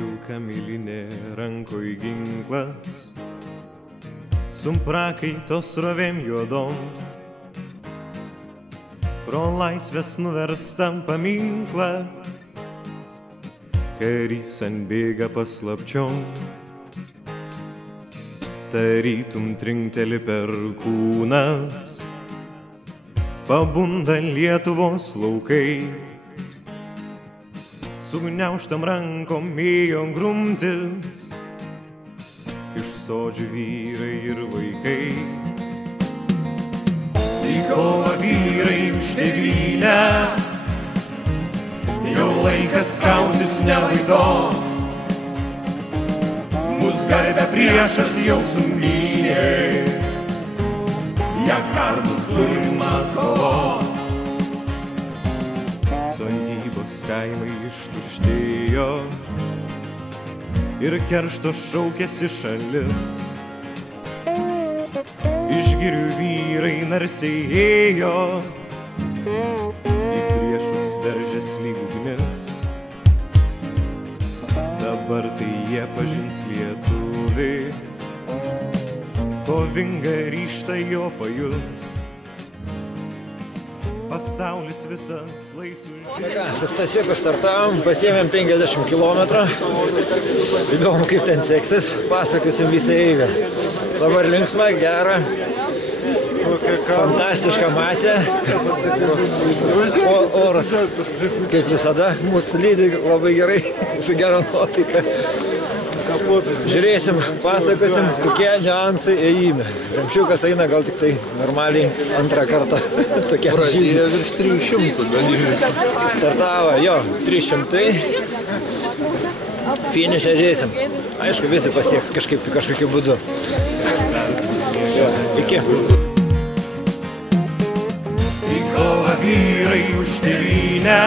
pilka milinė rankoj ginklas, su prakaitos rovėm juodom, pro laisvės nuverstam paminklą, karys atbėga paslapčiom, tarytum trinkteli perkūnas, pabunda Lietuvos laukai, sugniaužtam rankom ėjo grumtis, iš sodžių vyrai ir vaikai. Į kovą vyrai už tėvynę, jau laikas kautis nelaido, mus garbę priešas jau sumynė, jakardų turim atkovot. Sodybos kaimai ištuštėjo ir keršto šaukėsi šalis, iš girių vyrai narsiai ėjo, į priešus veržės lyg ugnis. Dabar tai jie pažins lietuvį, kovingą ryžtą jo pajus, pasaulis visas laisvų. Su Stasiuku startavom, pasiėmėm 50 km. Įdomu, kaip ten seksis, pasakosim visą eigą. Dabar linksma, gera, fantastiška masė, oras, kaip visada, mūsų lydi labai gerai, su gera nuotaika. Žiūrėsim, pasakosim, kokie niuansai ėjime. Remšiukas eina gal tik tai normaliai antrą kartą. Pradėjo virš 300 dalyvių. Startavo, jo, 300. Finišą žiūrėsim. Aišku, visi pasieks kažkokiu būdu. Jo, iki. Į kovą vyrai už tėvynę,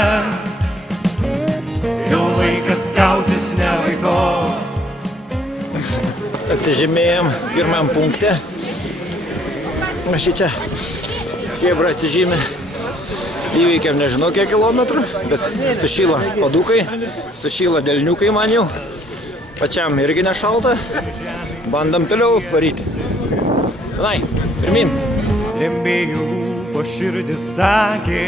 jau laikas kautis nelaiko. Atsižymėjom pirmam punkte. Aš čia Chebra atsižymė. Įveikėm nežinau kiek kilometrų, bet sušyla padukai, sušyla delniukai man jau. Pačiam irgi nešalta. Bandam toliau varyti. Tenai, pirmin. Dembėjų po širdis sakė,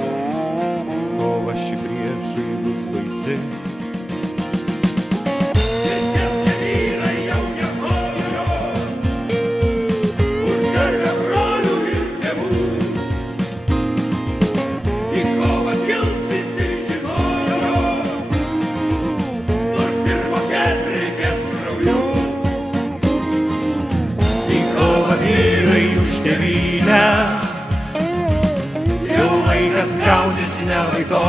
kova ši priešai bus baisi. Jau laikas kautis nelaiko,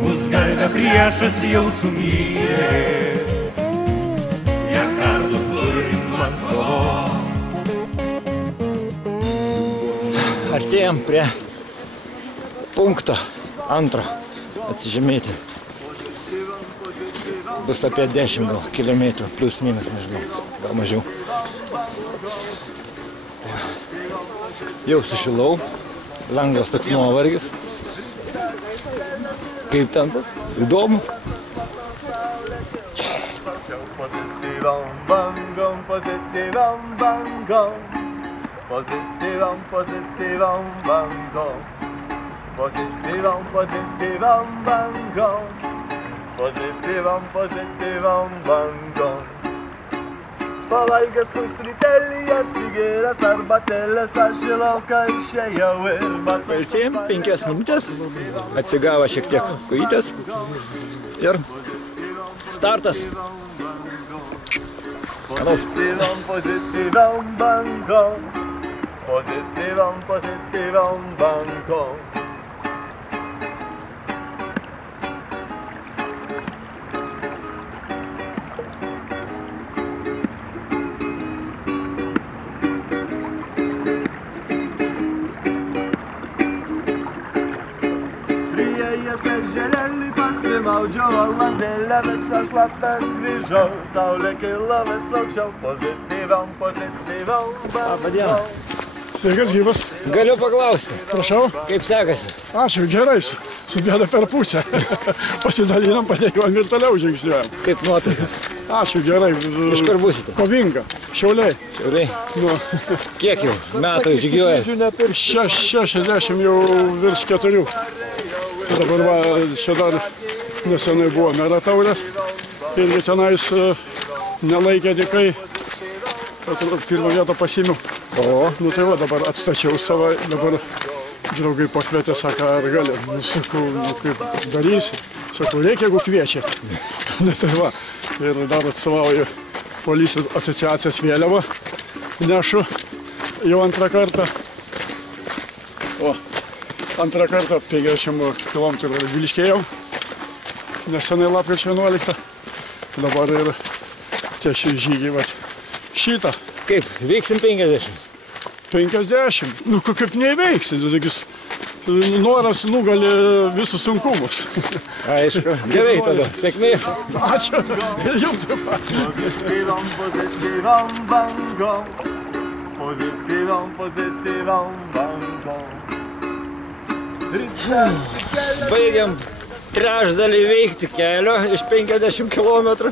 mus garbę priešas jau sumynė, jakardų turim atkovot. Artėjom prie punkto antro atsižymėti. Bus apie 10 gal kilometrų, plius minus, nežinau, gal mažiau. Jau sušilau, lengvas toks nuovargis. Kaip ten bus? Įdomu. Pozityviam bangom, pozityviam bangom, pozityviam, pozityviam bangom, pozityviam, pozityviam bangom, pozityviam, pozityviam bangom. Pavalgęs pusrytelį, atsigėręs arbatėlės, aš į lauką išėjau ir matau. Pailsėjom 5 minutės, atsigavo šiek tiek kojytės ir startas. Skanaus. Pozityviam, pozityviam bangom, pozityviam, pozityviam bangom. Maudžiau valandėlę, visas šlapės grįžau, saulė kilo vis aukščiau, pozityviam, pozityviam bangom. Labą dieną. Sveikas, gyvas. Galiu paklausti, Prašau. kaip sekasi? Ačiū, gerai, subėda per pusę. Pasidalinam, padėjom ir toliau žingsniuojam. Kaip nuotaikas? Ačiū, gerai. Iš kur būsite? Kovinga, Šiauliai. Šiauliai? Nu, Kiek jau metų žygiuojat? 60 jau virš 4. Dabar va, čia dar nesenai buvo mero taurės. Irgi tenais nelaikė dikai. Pirmą vietą pasimiu. O, Nu tai va, dabar atstačiau savo, dabar draugai pakvietė, sako, ar gali. Nu, sakau, nu, kaip darysi. Sakau, reikia, jeigu kviečia. Nu tai va, ir dar atstovauju policijos asociacijos vėliavą. Nešu jau antrą kartą. O, antrą kartą 50 km vilškėjau. Nesenai lapkričio 11. Dabar ir tie šį žygį, va, šitą. kaip, veiksim 50? 50. Nu, kaip neįveiksi, taigi noras nugali visus sunkumus. Aišku. Gerai tada, sėkmės. Ačiū. Ir jums taip pat. Pozytywą, pozytywą bangą. Pozytywą, pozytywą bangą. Baigiam trečdalį veikti kelio iš 50 km.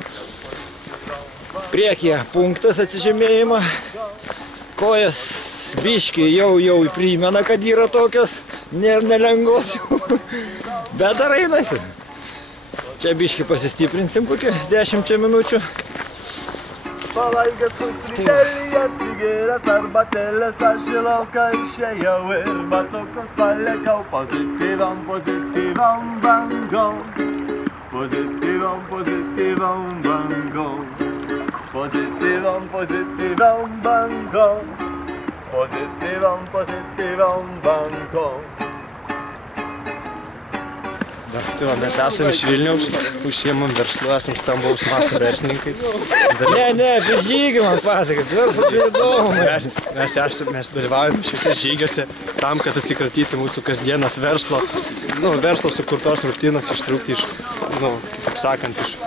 Priekyje punktas atsižymėjimo. Kojas biški jau primena, kad yra tokios nelengvos jau. Bet dar einasi. Čia biški pasistiprinsim kokią 10 minučių. Palaikęs pusrytelį atsigėręs arbatėlės, aš į lauką išėjau ir batukus paliekau. Pozytywą, pozytywą bangą. Pozytywą, pozytywą bangą. Pozytywą, pozytywą bangą. Pozytywą, pozytywą bangą. Tai va, mes esame iš Vilniaus, užsiemam verslu, esam stambaus masto verslininkai. Ne, apie žygį man pasakot, verslas įdomu. Mes dalyvaujame šiuose žygiuose tam, kad atsikratyti mūsų kasdienos verslo sukurtos rutinos, ištrūkti iš, kaip sakant, iš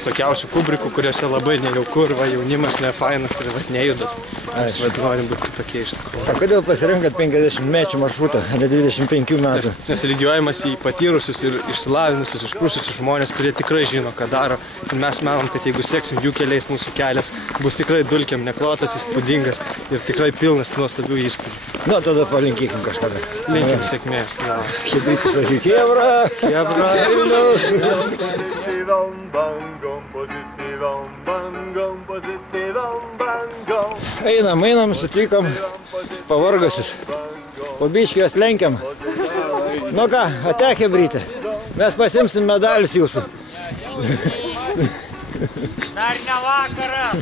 visokiausių kubrikų, kuriuose labai nejauku ir jaunimas nefainas ir nejuda. Mes norim būti tokie iš tikrųjų. O kodėl pasirinkat 50 mečių maršrutą, ne 25 metų? Nes lygiuojamas į patyrusius ir išsilavinusius, išprususius žmonės, kurie tikrai žino, ką daro. Ir mes manom, kad jeigu seksim jų keliais, mūsų kelias bus tikrai dulkiam neklotas, įspūdingas ir tikrai pilnas nuostabių įspūdžių. Nu, tada palinkykim kažkada. Linkim sėkmės. Šitai sakė, Kebra! Kebra! Pozytywą bangą, pozytywą bangą, pozytywą bangą. Einam, sutikom pavargusius. Po biškį jas lenkiam. Nu ką, ate Kebrytė. Mes pasimsim medalius jūsų. Dar ne vakaras.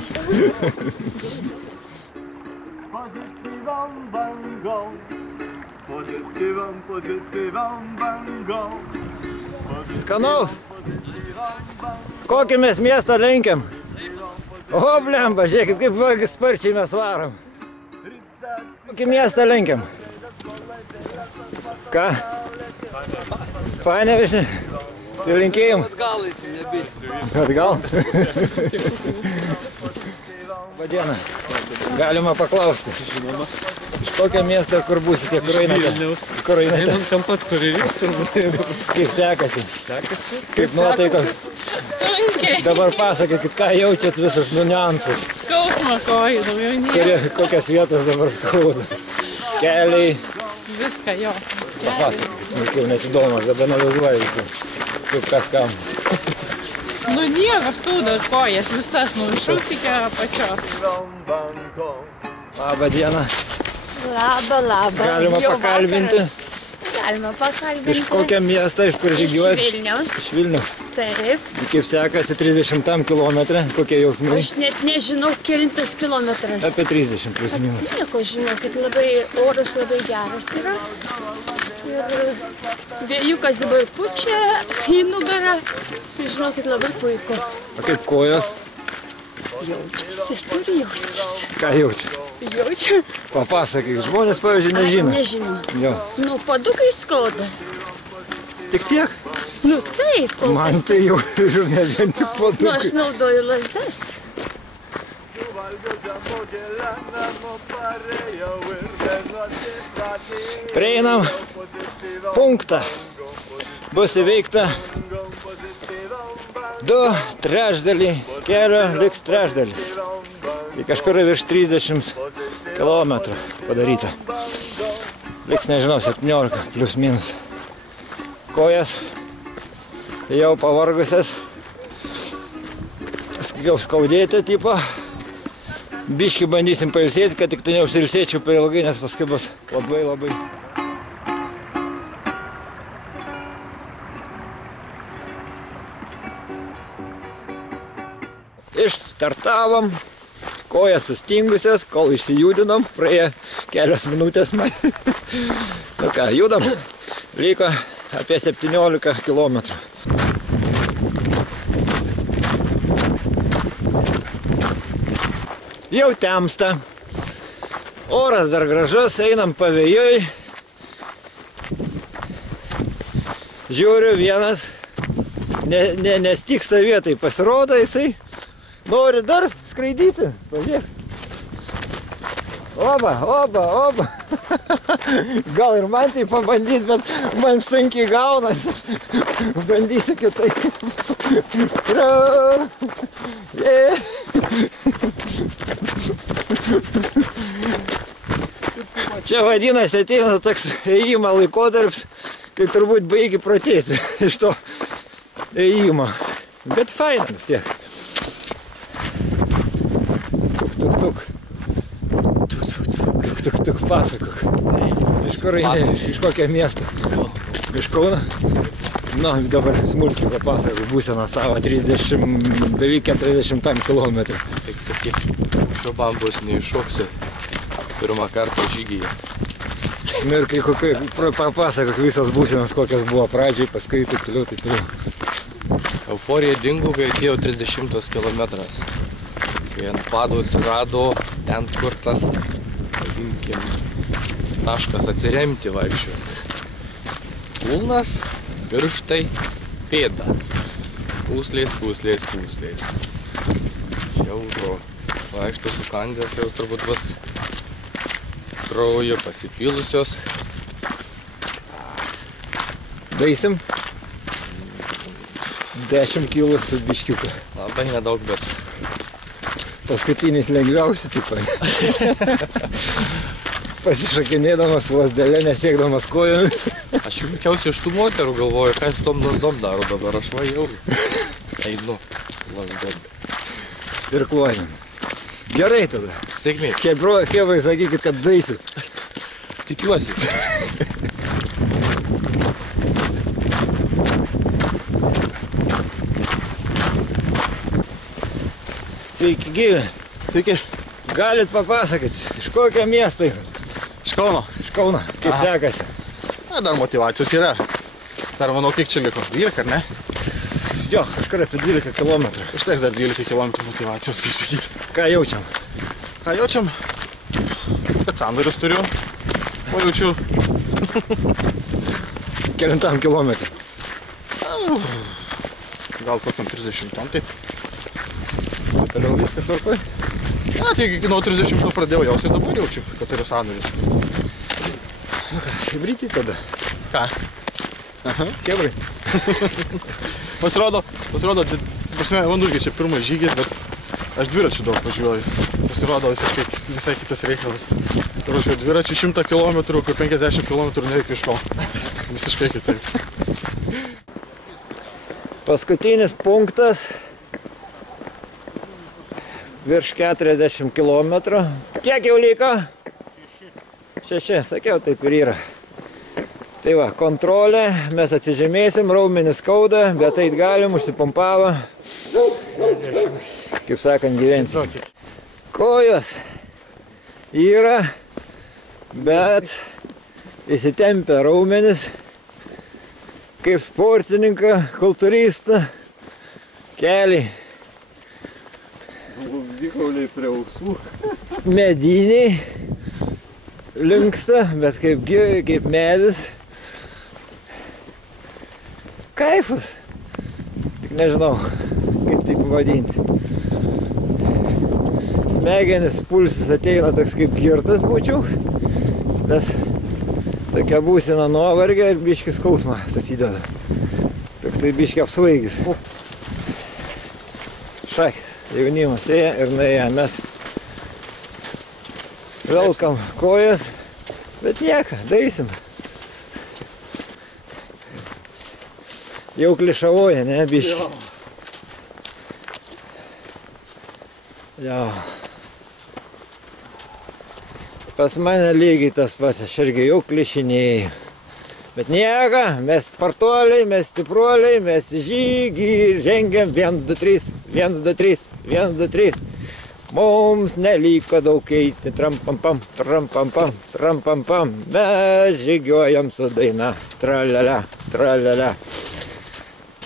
Pozytywą bangą. Pozytywą, pozytywą bangą. Skanaus. Kokį mes miestą lenkiam? O, blemba, žiūrėkit, kaip sparčiai mes varom. Kokį miestą lenkiam? Ką? Panevėžį? Tai linkėjim. Atgal eisim, nebeisim. Atgal? Vadiena, galima paklausti. Žinoma. Iš kokio miesto, kur būsite, kur einate? Kur einate? Einam ten pat, kur ir jūs turbūt. Kaip sekasi? Sekasi. Kaip nuotaikos? Sunkiai. Dabar pasakykit, ką jaučiat visas niuansus. Skausmą kojų, daugiau nieko. Kokias vietas dabar skauda? Keliai. Viską jo. Papasakykit, smulkiau, net įdomu, aš dabar analizuoju visą. Kaip kas kam. Nu nieko skauda kojas, visas, nuo viršaus iki apačios. Labą dieną. Labą. Galima Jau pakalbinti. vakaras. Galima pakalbinti. Iš kokio miesto, iš kur žygiuojat? Iš Vilniaus. Iš Vilniaus. Taip. Kaip sekasi 30 kilometrą, kokie jausmai? Aš net nežinau, kilintas kilometras. Apie 30 plus minus. Nieko žinokit, oras labai geras yra. Ir vėjukas dabar pučia į nugarą. Žinokit, labai puiku. O kaip kojos? Jaučiasi, turi jaustis. Ką jaučia? Jaučia. Papasakyk, žmonės, pavyzdžiui, nežino. Nežinau. Jo. Nu, padukai skauda. Tik tiek? Nu, taip. Man tai jau ne vien tik Nu, aš padukai. naudoju lazdas. Prieinam punktą. Bus įveikta 2/3 kelio, liks trečdalis. Tai kažkur virš 30 km padaryta. Liks, nežinau, 17 plius minus. Kojas jau pavargusias. Jau skaudėti tipo. Biškį bandysim pailsėti, kad tik tai neužsilsėčiau per ilgai, nes paskui bus labai. Išstartavom, kojas sustingusias, kol išsijudinom, praėjo kelios minutės man. Nu ką, judam, liko apie 17 km. Jau temsta, oras dar gražus, einam pavėjui. Žiūriu, vienas nestiksta vietai, pasirodo jisai. Nori dar skraidyti? Pažiūrėk. Oba. Gal ir man tai pabandyti, bet man sunkiai gauna. Bandysiu kitaip. Čia vadinasi ateina toks ėjimo laikotarpis, kai turbūt baigi protėti iš to ėjimo. Bet faina vis tiek. Tuk, pasakok. Iš kur eini? Iš kokio miesto? Iš Kauno? Nu, dabar smulkiai papasakok būseną savo 30, beveik 40 km. Tik sakyk, šio bambus neiššoksiu pirmą kartą žygyje. Nu ir kai papasakok visas būsenas, kokios buvo pradžiai, paskui taip toliau. Euforija dingo, kai atėjo 30 kilometras. Kai ant padų atsirado ten, kur tas, vadinkim, taškas atsiremti vaikščiuojant. Kulnas, pirštai, pėda. Pūslės. Jau vaikšto sukandęs, jau turbūt bus kraujo pasipylusios. Daisim 10 kg su biškiuką. Labai nedaug, bet paskutinis lengviausi tipo. Pasišakinėdamas lasdelę, nesiekdamas kojomis. aš jau veikiausiai iš tų moterų galvoju, ką su tom lasdom daro dabar, aš va jau einu lasdom. Irkluojam. Gerai tada. Sėkmės. Hebrai, sakykit, kad daisit. Tikiuosi. Sveiki, gyvi. Sveiki. Galit papasakyti, iš kokio miesto? Iš Kauno. Iš Kauno. Kaip sekasi? Na, dar motyvacijos yra. Dar manau, kiek čia liko? 12, ar ne? Jo, kažkur apie 12 km. Užteks dar 12 km motyvacijos, kaip sakyti. Ką jaučiam? Ką jaučiam? Kad sandorius turiu. O jaučiu. Kelintam kilometrų. Gal kokiam 30, taip. Toliau viskas tvarkoj? Na, tai nuo 30 pradėjau jausti, dabar jaučiu, kad turiu sandorius. Nu ką, hebrytį tada? Ką? Aha, hebrai. Pasirodo, man irgi čia pirmas žygis, bet aš dviračių daug važiuoju. Pasirodo visai kitas reikalas. Ir aš dviračių 100 km, kur 50 km nereikia iš ko. Visiškai kitaip. Paskutinis punktas. Virš 40 km. Kiek jau liko? 6, sakiau, taip ir yra. Tai va, kontrolė, mes atsižymėsim, raumenis skauda, bet eit galim, užsipumpavo. Kaip sakant, gyventi. Kojos yra, bet įsitempia raumenis. Kaip sportininką, kultūristą, keliai. Vykauliai prie ausų. Mediniai linksta, bet kaip medis. Kaifas. Tik nežinau, kaip tai pavadinti. smegenis, pulsas ateina toks kaip girtas būčiau, nes tokia būsena nuovargė ir biškis skausmą susideda. Toksai biškį apsvaigis. Šakis, jaunimas ėjo ir nuėjo, mes velkam kojas, bet nieko, darysim. Jau klišavoja, ne, biškį? Jo. Pas mane lygiai tas pats, aš irgi jau klišinėjau. Bet nieko, mes spartuoliai, mes stipruoliai, mes žygį žengiam 1, 2, 3, 1, 2, 3, 1, 2, 3. Mums neliko daug eiti, trampampam, trampampam, trampampam. Mes žygiuojam su daina, tralala, tralala.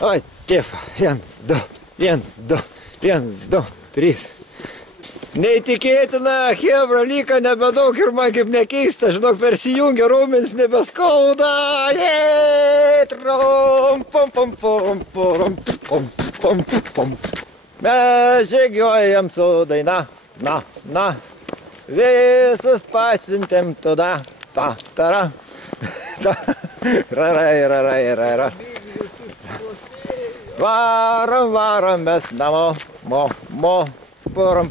O, tėfa, 1, 2, 1, 2, 1, 2, 3. Neįtikėtina, chebra, lyka nebedaug ir man kaip nekeista, žinok, persijungia raumenis nebeskauda. Mes žygiuojam su daina, na, visus pasiuntėm tada, tara, rara. Varam mes namo, mo. Poram.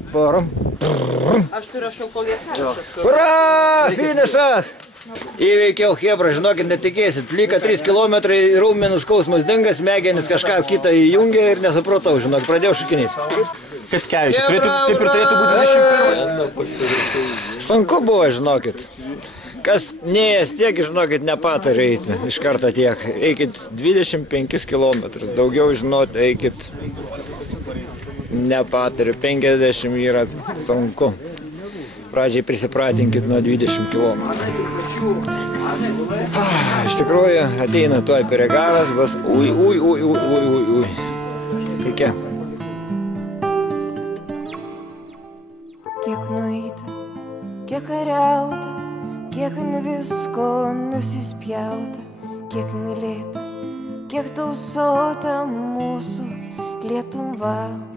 Aš turiu šaukolės sąrašas. Ura, finišas! Įveikiau chebra, žinokit, netikėsit. Lyka 3 km, raumenų skausmas dingas, smegenis kažką kitą įjungė ir nesupratau, žinok, pradėjau šukinėti. Kas kelias? Taip ir turėtų būti 21. Sunku buvo, žinokit. Kas neės tiek, žinokit, nepatarė eiti iš karto tiek. Eikit 25 km, daugiau žinot, eikit. Nepatariu, 50 yra sunku. Pradžiai prisipratinkit nuo 20 km. Iš tikrųjų, ateina tuoj peregaras, bus ui. Iki. Kiek nueita, kiek kariauta, kiek ant visko nusispjauta, kiek mylėta, kiek tausota mūsų Lietuva.